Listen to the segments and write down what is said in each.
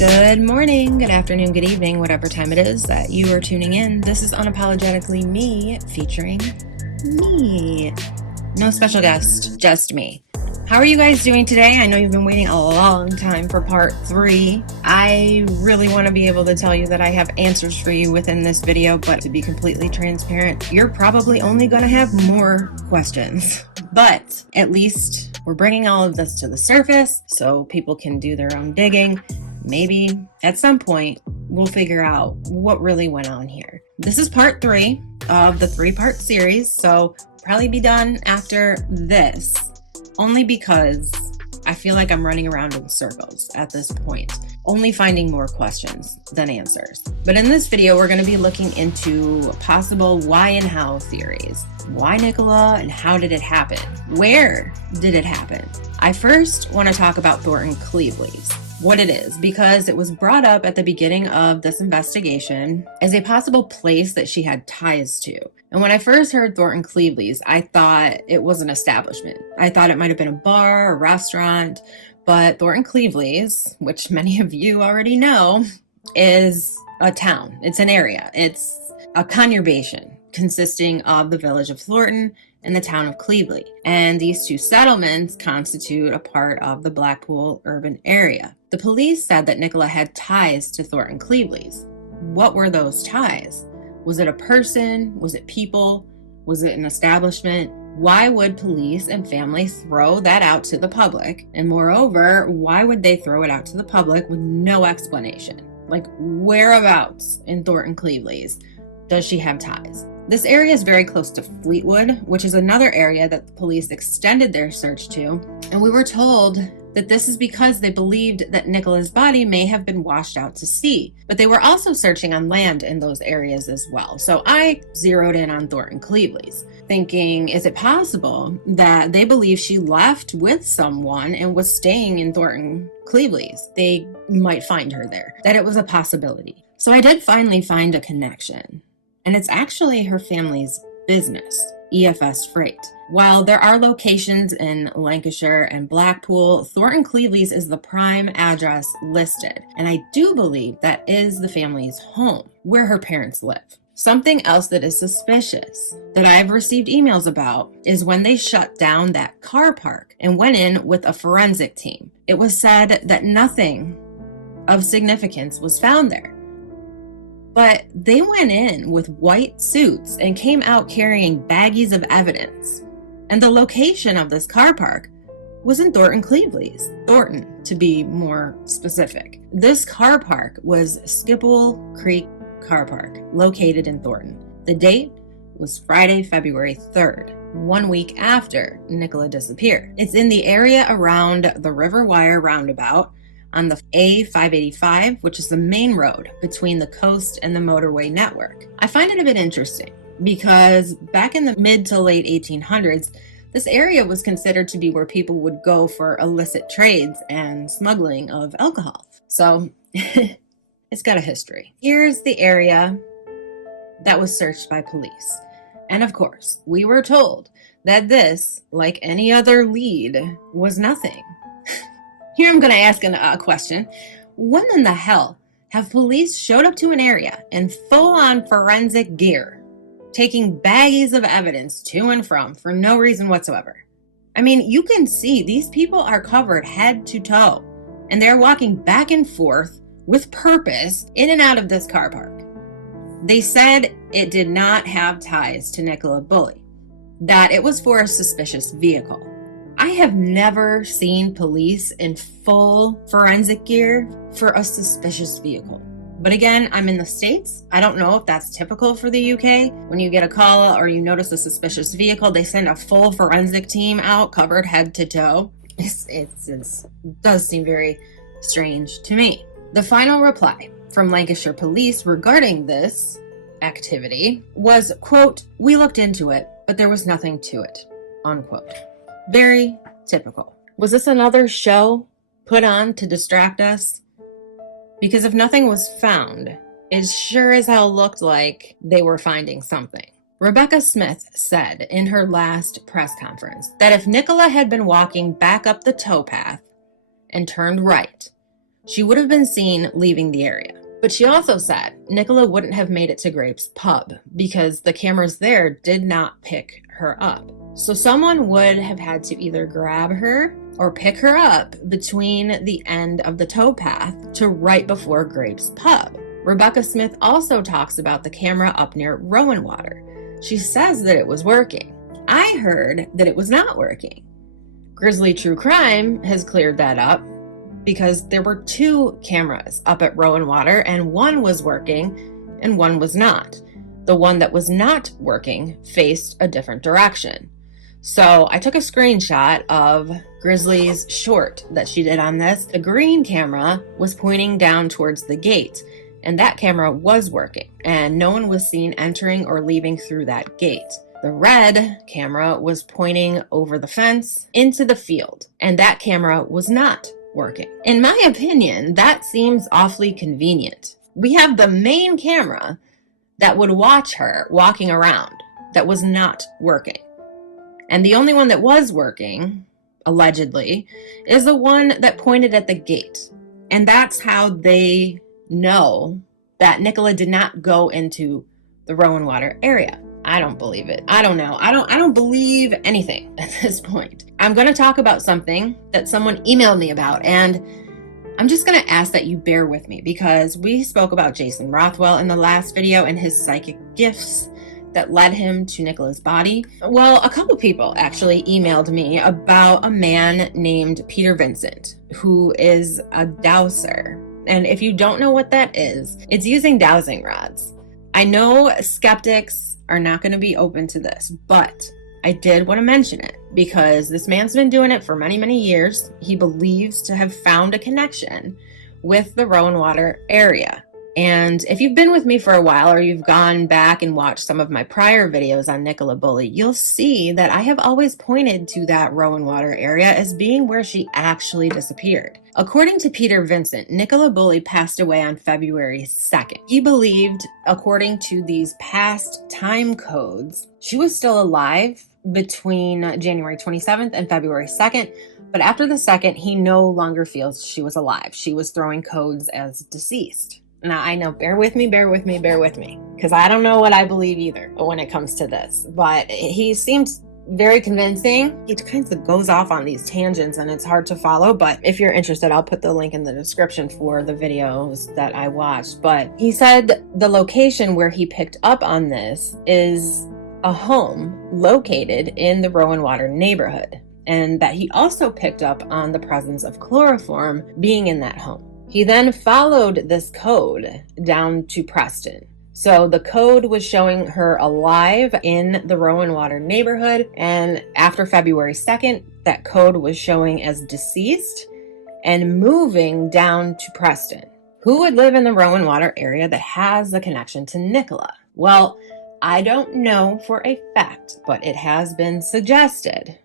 Good morning, good afternoon, good evening, whatever time it is that you are tuning in. This is Unapologetically Me, featuring me. No special guest, just me. How are you guys doing today? I know you've been waiting a long time for part 3. I really want to be able to tell you that I have answers for you within this video, but to be completely transparent, you're probably only going to have more questions. But at least we're bringing all of this to the surface so people can do their own digging. Maybe at some point we'll figure out what really went on here. This is part 3 of the 3-part series, so probably be done after this, only because I feel like I'm running around in circles at this point, only finding more questions than answers. But in this video, we're going to be looking into possible why and how theories. Why Nicola and how did it happen? Where did it happen? I first want to talk about Thornton Cleveley's, what it is, because it was brought up at the beginning of this investigation as a possible place that she had ties to. And when I first heard Thornton Cleveley's, I thought it was an establishment. I thought it might have been a bar, a restaurant, but Thornton Cleveley's, which many of you already know, is a town. It's an area. It's a conurbation consisting of the village of Thornton and the town of Cleveley. And these two settlements constitute a part of the Blackpool urban area. The police said that Nicola had ties to Thornton Cleveley's. What were those ties? Was it a person? Was it people? Was it an establishment? Why would police and family throw that out to the public? And moreover, why would they throw it out to the public with no explanation? Like, whereabouts in Thornton Cleveley's does she have ties? This area is very close to Fleetwood, which is another area that the police extended their search to. And we were told that this is because they believed that Nicola's body may have been washed out to sea. But they were also searching on land in those areas as well. So I zeroed in on Thornton Cleveley's, thinking, is it possible that they believe she left with someone and was staying in Thornton Cleveley's? They might find her there, that it was a possibility. So I did finally find a connection. And it's actually her family's business, EFS Freight. While there are locations in Lancashire and Blackpool, Thornton Cleveley's is the prime address listed. And I do believe that is the family's home, where her parents live. Something else that is suspicious that I've received emails about is when they shut down that car park and went in with a forensic team. It was said that nothing of significance was found there. But they went in with white suits and came out carrying baggies of evidence. And the location of this car park was in Thornton Cleveley's. Thornton, to be more specific. This car park was Skipple Creek Car Park, located in Thornton. The date was Friday, February 3rd, 1 week after Nicola disappeared. It's in the area around the River Wire roundabout, on the A585, which is the main road between the coast and the motorway network. I find it a bit interesting because back in the mid to late 1800s, this area was considered to be where people would go for illicit trades and smuggling of alcohol. So it's got a history. Here's the area that was searched by police. And of course, we were told that this, like any other lead, was nothing. Here I'm going to ask a question. When in the hell have police showed up to an area in full-on forensic gear, taking baggies of evidence to and from for no reason whatsoever? I mean, you can see these people are covered head to toe, and they're walking back and forth with purpose in and out of this car park. They said it did not have ties to Nicola Bulley, that it was for a suspicious vehicle. I have never seen police in full forensic gear for a suspicious vehicle. But again, I'm in the States. I don't know if that's typical for the UK. When you get a call or you notice a suspicious vehicle, they send a full forensic team out covered head to toe. It does seem very strange to me. The final reply from Lancashire Police regarding this activity was, quote, "We looked into it, but there was nothing to it," unquote. Very typical. Was this another show put on to distract us? Because if nothing was found, it sure as hell looked like they were finding something. Rebecca Smith said in her last press conference that if Nicola had been walking back up the towpath and turned right, she would have been seen leaving the area. But she also said Nicola wouldn't have made it to Grape's pub because the cameras there did not pick her up. So someone would have had to either grab her or pick her up between the end of the towpath to right before Grape's pub. Rebecca Smith also talks about the camera up near Rowan Water. She says that it was working. I heard that it was not working. Grizzly True Crime has cleared that up because there were 2 cameras up at Rowan Water and one was working and one was not. The one that was not working faced a different direction. So I took a screenshot of Grizzly's short that she did on this. The green camera was pointing down towards the gate, and that camera was working, and no one was seen entering or leaving through that gate. The red camera was pointing over the fence into the field, and that camera was not working. In my opinion, that seems awfully convenient. We have the main camera that would watch her walking around that was not working. And the only one that was working, allegedly, is the one that pointed at the gate. And that's how they know that Nicola did not go into the Rowan Water area. I don't believe it. I don't know. I don't believe anything at this point. I'm going to talk about something that someone emailed me about, and I'm just going to ask that you bear with me because we spoke about Jason Rothwell in the last video and his psychic gifts that led him to Nicola's body. Well, a couple people actually emailed me about a man named Peter Vincent, who is a dowser. And if you don't know what that is, it's using dowsing rods. I know skeptics are not going to be open to this, but I did want to mention it because this man's been doing it for many, many years. He believes to have found a connection with the Rowan Water area. And if you've been with me for a while or you've gone back and watched some of my prior videos on Nicola Bulley, you'll see that I have always pointed to that Rowan Water area as being where she actually disappeared. According to Peter Vincent, Nicola Bulley passed away on February 2nd. He believed, according to these past time codes, she was still alive between January 27th and February 2nd, but after the 2nd, he no longer feels she was alive. She was throwing codes as deceased. Now, I know, bear with me, because I don't know what I believe either when it comes to this, but he seems very convincing. He kind of goes off on these tangents and it's hard to follow, but if you're interested, I'll put the link in the description for the videos that I watched. But he said the location where he picked up on this is a home located in the Rowan Water neighborhood, and that he also picked up on the presence of chloroform being in that home. He then followed this code down to Tristyn. So the code was showing her alive in the Rowan Water neighborhood, and after February 2nd, that code was showing as deceased and moving down to Tristyn. Who would live in the Rowan Water area that has the connection to Nicola? Well, I don't know for a fact, but it has been suggested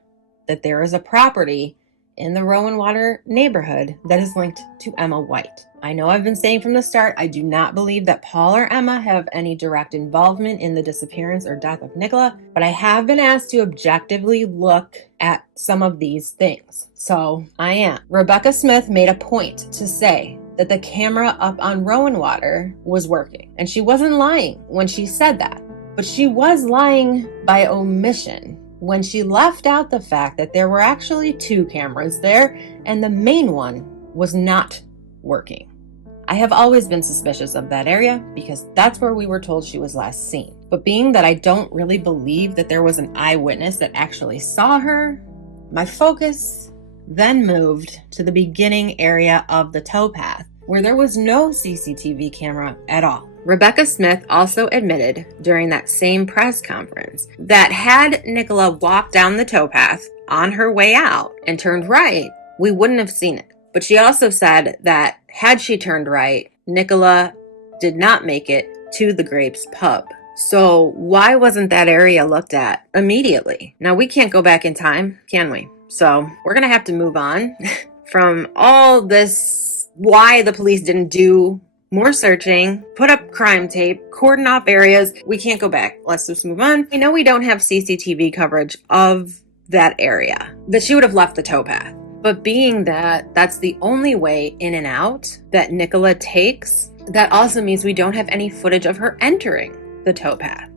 that there is a property in the Rowan Water neighborhood that is linked to Emma White. I know I've been saying from the start, I do not believe that Paul or Emma have any direct involvement in the disappearance or death of Nicola, but I have been asked to objectively look at some of these things. So I am. Rebecca Smith made a point to say that the camera up on Rowan Water was working, and she wasn't lying when she said that, but she was lying by omission when she left out the fact that there were actually 2 cameras there and the main one was not working. I have always been suspicious of that area because that's where we were told she was last seen. But being that I don't really believe that there was an eyewitness that actually saw her, my focus then moved to the beginning area of the towpath where there was no CCTV camera at all. Rebecca Smith also admitted during that same press conference that had Nicola walked down the towpath on her way out and turned right, we wouldn't have seen it. But she also said that had she turned right, Nicola did not make it to the Grapes pub. So why wasn't that area looked at immediately? Now, we can't go back in time, can we? So we're going to have to move on from all this, why the police didn't do more searching, put up crime tape, cordon off areas. We can't go back. Let's just move on. I know we don't have CCTV coverage of that area, that she would have left the towpath. But being that that's the only way in and out that Nicola takes, that also means we don't have any footage of her entering the towpath.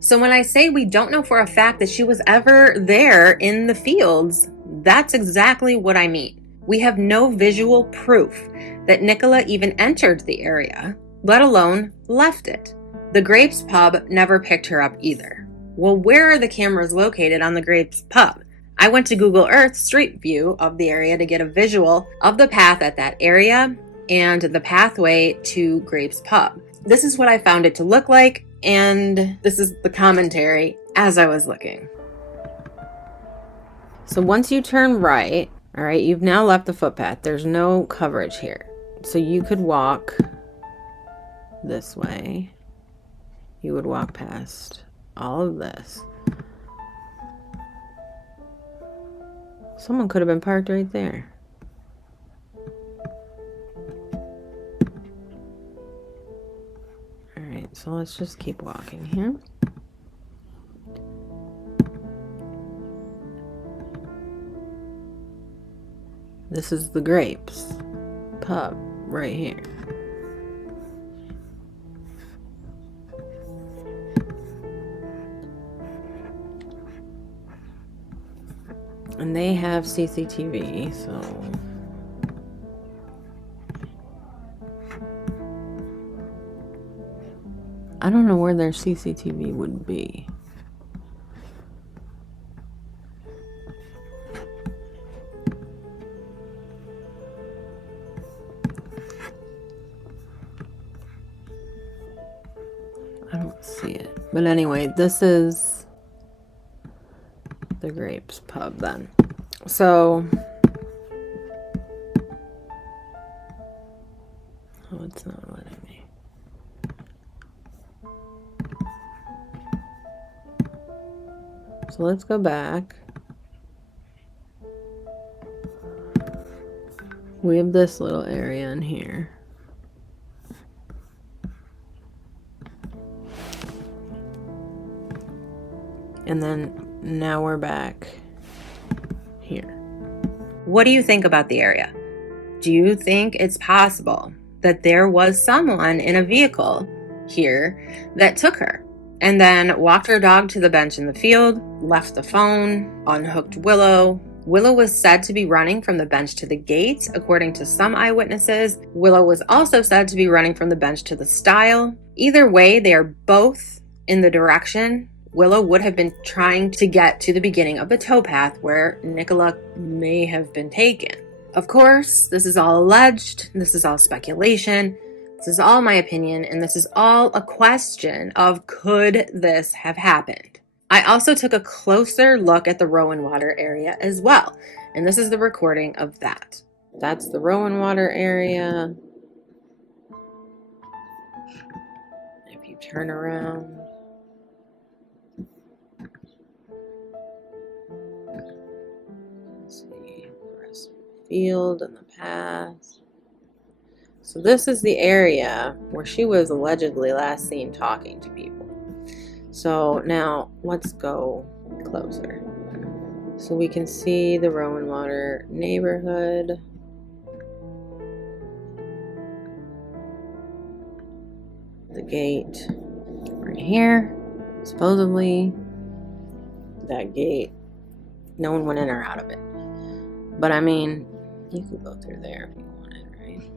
So when I say we don't know for a fact that she was ever there in the fields, that's exactly what I mean. We have no visual proof that Nicola even entered the area, let alone left it. The Grapes pub never picked her up either. Well, where are the cameras located on the Grapes pub? I went to Google Earth Street View of the area to get a visual of the path at that area and the pathway to Grapes pub. This is what I found it to look like, and this is the commentary as I was looking. So once you turn right, all right, you've now left the footpath. There's no coverage here. So you could walk this way. You would walk past all of this. Someone could have been parked right there. All right, so let's just keep walking here. This is the Grapes pub right here. And they have CCTV, so I don't know where their CCTV would be. I don't see it. But anyway, this is the Grapes pub then. So, oh, it's not letting me. So let's go back. We have this little area in here. And then now we're back here. What do you think about the area? Do you think it's possible that there was someone in a vehicle here that took her and then walked her dog to the bench in the field, left the phone, unhooked Willow? Willow was said to be running from the bench to the gate, according to some eyewitnesses. Willow was also said to be running from the bench to the stile. Either way, they are both in the direction Willow would have been trying to get to the beginning of the towpath where Nicola may have been taken. Of course, this is all alleged, this is all speculation, this is all my opinion, and this is all a question of could this have happened? I also took a closer look at the Rowan Water area as well, and this is the recording of that. That's the Rowan Water area. If you turn around, field and the path. So this is the area where she was allegedly last seen talking to people. So now let's go closer. So we can see the Rowan Water neighborhood. The gate right here. Supposedly that gate, no one went in or out of it. But I mean, you could go through there if you wanted, right?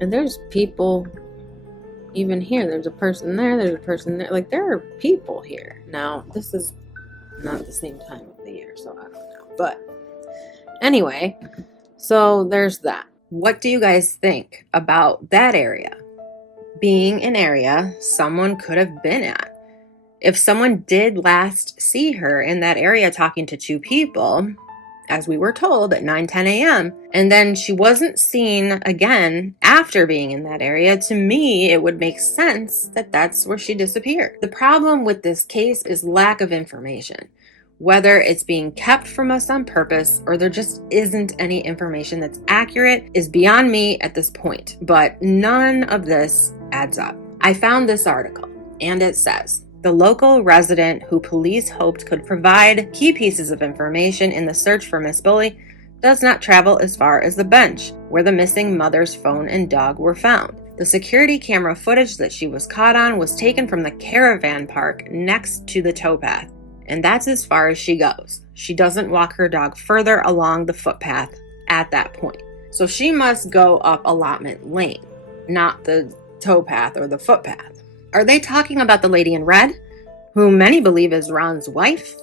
And there's people even here. There's a person there. There's a person there. Like, there are people here. Now, this is not the same time of the year, so I don't know. But anyway, so there's that. What do you guys think about that area being an area someone could have been at? If someone did last see her in that area talking to two people, as we were told at 9:10 a.m., and then she wasn't seen again after being in that area, to me, it would make sense that that's where she disappeared. The problem with this case is lack of information. Whether it's being kept from us on purpose or there just isn't any information that's accurate is beyond me at this point, but none of this adds up. I found this article, and it says, The local resident who police hoped could provide key pieces of information in the search for Miss Bulley does not travel as far as the bench where the missing mother's phone and dog were found. The security camera footage that she was caught on was taken from the caravan park next to the towpath, and that's as far as she goes. She doesn't walk her dog further along the footpath at that point. So she must go up allotment lane, not the towpath or the footpath. Are they talking about the lady in red, who many believe is Ron's wife?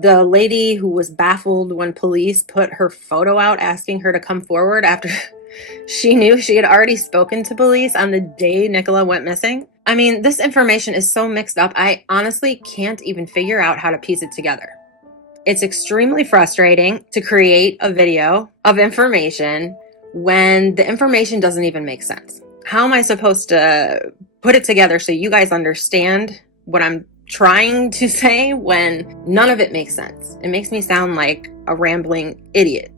The lady who was baffled when police put her photo out asking her to come forward after she knew she had already spoken to police on the day Nicola went missing? I mean, this information is so mixed up, I honestly can't even figure out how to piece it together. It's extremely frustrating to create a video of information when the information doesn't even make sense. How am I supposed to put it together so you guys understand what I'm trying to say when none of it makes sense? It makes me sound like a rambling idiot.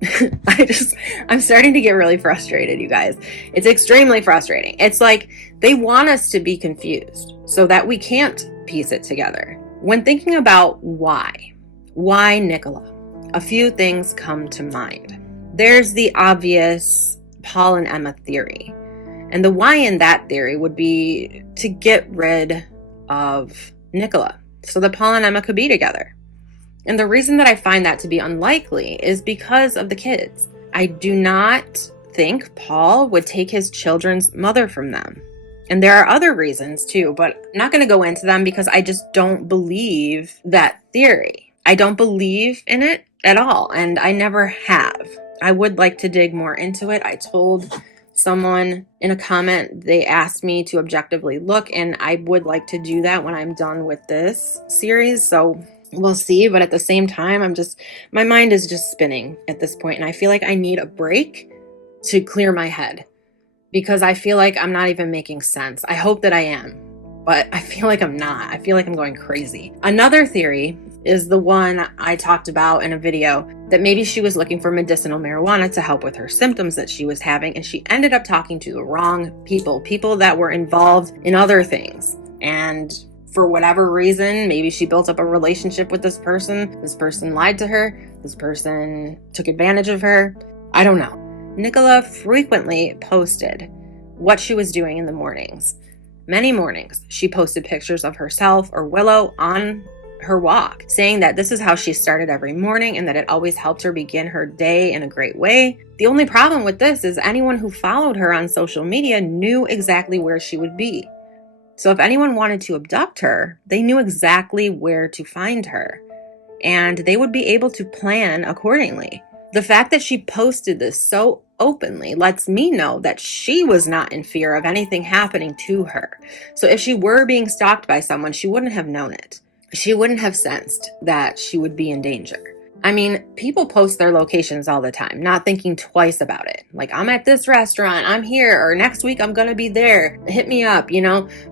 I'm starting to get really frustrated, you guys. It's extremely frustrating. It's like they want us to be confused so that we can't piece it together. When thinking about why Nicola, a few things come to mind. There's the obvious Paul and Emma theory. And the why in that theory would be to get rid of Nicola so that Paul and Emma could be together. And the reason that I find that to be unlikely is because of the kids. I do not think Paul would take his children's mother from them. And there are other reasons too, but I'm not going to go into them because I just don't believe that theory. I don't believe in it at all, and I never have. I would like to dig more into it. I told someone in a comment, they asked me to objectively look, and I would like to do that when I'm done with this series. So we'll see. But at the same time, my mind is just spinning at this point, and I feel like I need a break to clear my head because I feel like I'm not even making sense. I hope that I am, but I feel like I'm not. I feel like I'm going crazy. Another theory is the one I talked about in a video, that maybe she was looking for medicinal marijuana to help with her symptoms that she was having, and she ended up talking to the wrong people that were involved in other things. And for whatever reason, maybe she built up a relationship with this person lied to her, this person took advantage of her. I don't know. Nicola frequently posted what she was doing in the mornings. Many mornings, she posted pictures of herself or Willow on her walk, saying that this is how she started every morning and that it always helped her begin her day in a great way. The only problem with this is anyone who followed her on social media knew exactly where she would be. So if anyone wanted to abduct her, they knew exactly where to find her, and they would be able to plan accordingly. The fact that she posted this so openly lets me know that she was not in fear of anything happening to her. So if she were being stalked by someone, she wouldn't have known it. She wouldn't have sensed that she would be in danger. I mean, people post their locations all the time, not thinking twice about it. Like, I'm at this restaurant, I'm here, or next week I'm going to be there. Hit me up,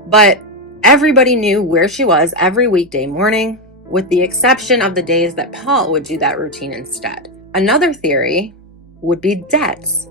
But everybody knew where she was every weekday morning, with the exception of the days that Paul would do that routine instead. Another theory would be debts.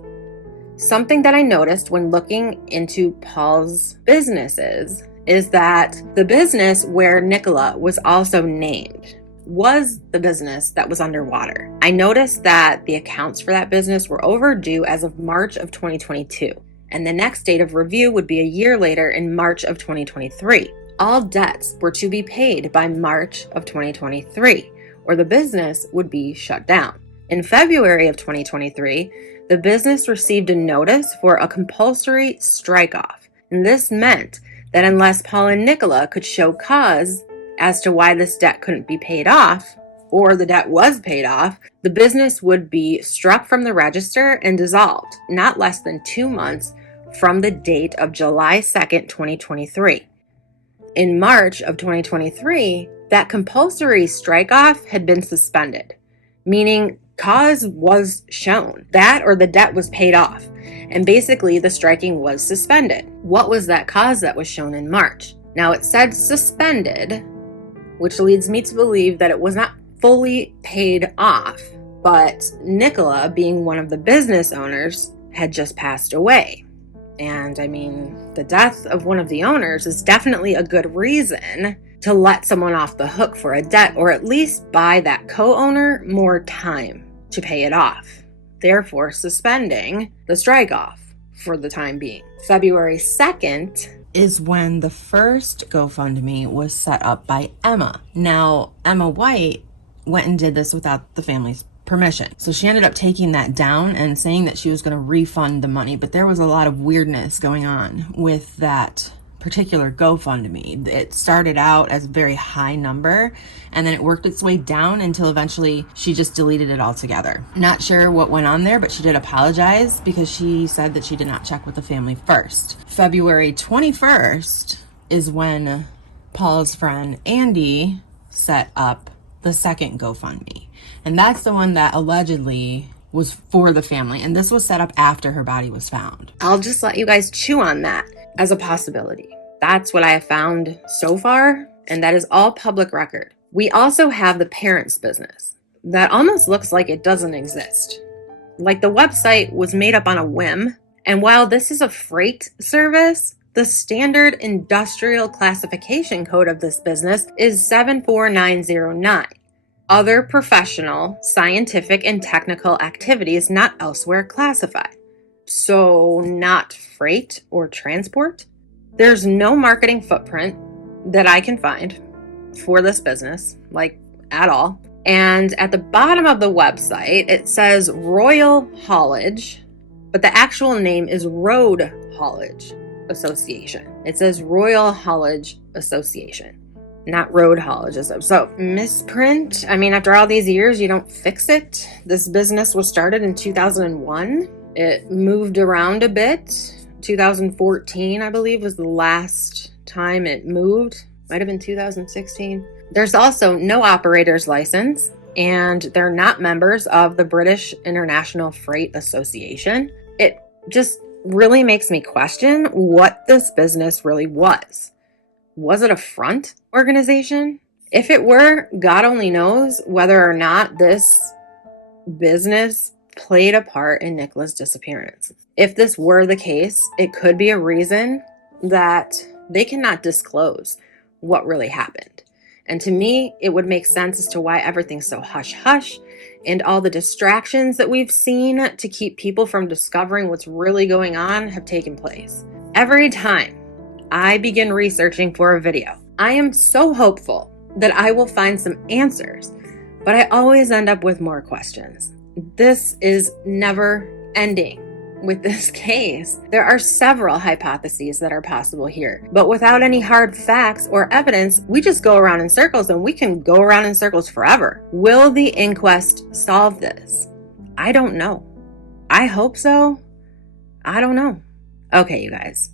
Something that I noticed when looking into Paul's businesses is that the business where Nicola was also named was the business that was underwater. I noticed that the accounts for that business were overdue as of March of 2022, and the next date of review would be a year later in March of 2023. All debts were to be paid by March of 2023, or the business would be shut down. In February of 2023, the business received a notice for a compulsory strike-off, and this meant that unless Paul and Nicola could show cause as to why this debt couldn't be paid off, or the debt was paid off, the business would be struck from the register and dissolved, not less than 2 months from the date of July 2nd, 2023. In March of 2023, that compulsory strike-off had been suspended, meaning cause was shown. That or the debt was paid off. And basically, the striking was suspended. What was that cause that was shown in March? Now, it said suspended, which leads me to believe that it was not fully paid off. But Nicola, being one of the business owners, had just passed away. And I mean, the death of one of the owners is definitely a good reason to let someone off the hook for a debt, or at least buy that co-owner more time to pay it off, therefore suspending the strike-off for the time being. February 2nd is when the first GoFundMe was set up by Emma. Now, Emma White went and did this without the family's permission. So she ended up taking that down and saying that she was going to refund the money, but there was a lot of weirdness going on with that particular GoFundMe. It started out as a very high number, and then it worked its way down until eventually she just deleted it altogether. Not sure what went on there, but she did apologize because she said that she did not check with the family first. February 21st is when Paul's friend Andy set up the second GoFundMe. And that's the one that allegedly was for the family. And this was set up after her body was found. I'll just let you guys chew on that as a possibility. That's what I have found so far, and that is all public record. We also have the parents' business that almost looks like it doesn't exist. Like the website was made up on a whim, and while this is a freight service, the standard industrial classification code of this business is 74909. Other professional, scientific, and technical activities not elsewhere classified. So not freight or transport. There's no marketing footprint that I can find for this business, like at all. And at the bottom of the website, it says Royal Haulage, but the actual name is Road Haulage Association. It says Royal Haulage Association, not Road Haulage. So misprint. I mean, after all these years, you don't fix it. This business was started in 2001. It moved around a bit. 2014, I believe, was the last time it moved. Might have been 2016. There's also no operator's license, and they're not members of the British International Freight Association. It just really makes me question what this business really was. Was it a front organization? If it were, God only knows whether or not this business played a part in Nicola's disappearance. If this were the case, it could be a reason that they cannot disclose what really happened. And to me, it would make sense as to why everything's so hush-hush and all the distractions that we've seen to keep people from discovering what's really going on have taken place. Every time I begin researching for a video, I am so hopeful that I will find some answers, but I always end up with more questions. This is never ending with this case. There are several hypotheses that are possible here, but without any hard facts or evidence, we just go around in circles, and we can go around in circles forever. Will the inquest solve this? I don't know. I hope so. I don't know. Okay, you guys,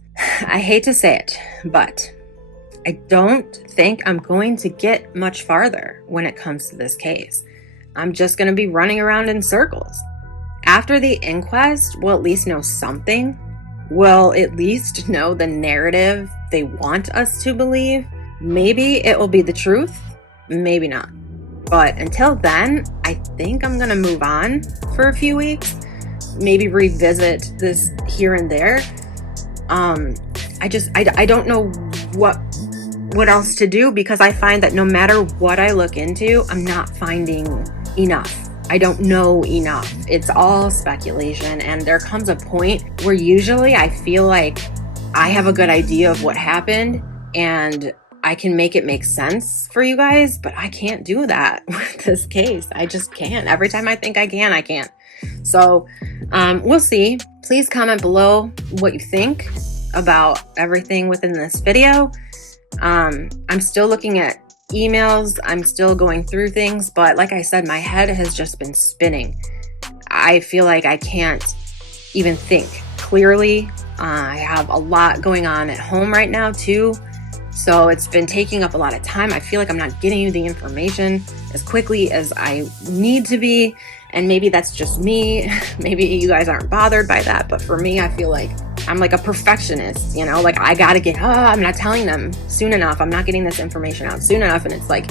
I hate to say it, but I don't think I'm going to get much farther when it comes to this case. I'm just going to be running around in circles. After the inquest, we'll at least know something. We'll at least know the narrative they want us to believe. Maybe it will be the truth, maybe not. But until then, I think I'm going to move on for a few weeks. Maybe revisit this here and there. I don't know what else to do, because I find that no matter what I look into, I'm not finding enough. I don't know enough. It's all speculation, and there comes a point where usually I feel like I have a good idea of what happened and I can make it make sense for you guys, but I can't do that with this case. I just can't. Every time I think I can, I can't. So we'll see. Please comment below what you think about everything within this video. I'm still looking at emails. I'm still going through things, but like I said, my head has just been spinning. I feel like I can't even think clearly. I have a lot going on at home right now too, so it's been taking up a lot of time. I feel like I'm not getting you the information as quickly as I need to be, and maybe that's just me. Maybe you guys aren't bothered by that, but for me, I feel like I'm like a perfectionist, you know, like I gotta get, I'm not telling them soon enough. I'm not getting this information out soon enough. And it's like,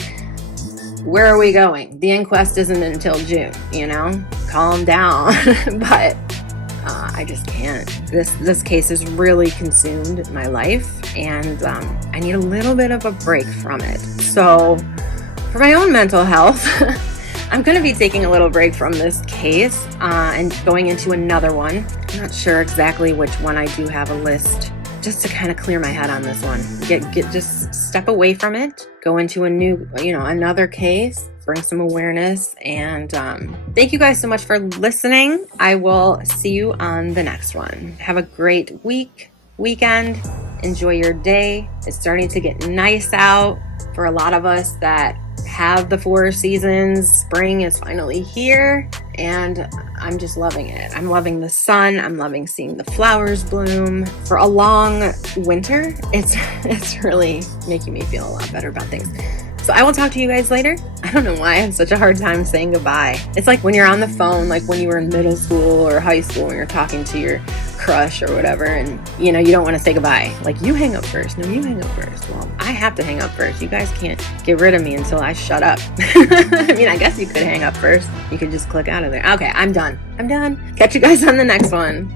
where are we going? The inquest isn't until June, you know, calm down. But I just can't. This case has really consumed my life, and I need a little bit of a break from it. So for my own mental health, I'm going to be taking a little break from this case and going into another one. I'm not sure exactly which one. I do have a list just to kind of clear my head on this one. Just step away from it, go into a new, another case, bring some awareness. And thank you guys so much for listening. I will see you on the next one. Have a great weekend. Enjoy your day. It's starting to get nice out for a lot of us that have the 4 seasons. Spring is finally here, and I'm just loving it. I'm loving the sun. I'm loving seeing the flowers bloom. For a long winter, it's really making me feel a lot better about things. So I will talk to you guys later. I don't know why I have such a hard time saying goodbye. It's like when you're on the phone, like when you were in middle school or high school and you're talking to your crush or whatever, and you don't want to say goodbye. Like, you hang up first. No, you hang up first. Well, I have to hang up first. You guys can't get rid of me until I shut up. I mean, I guess you could hang up first. You could just click out of there. Okay, I'm done. Catch you guys on the next one.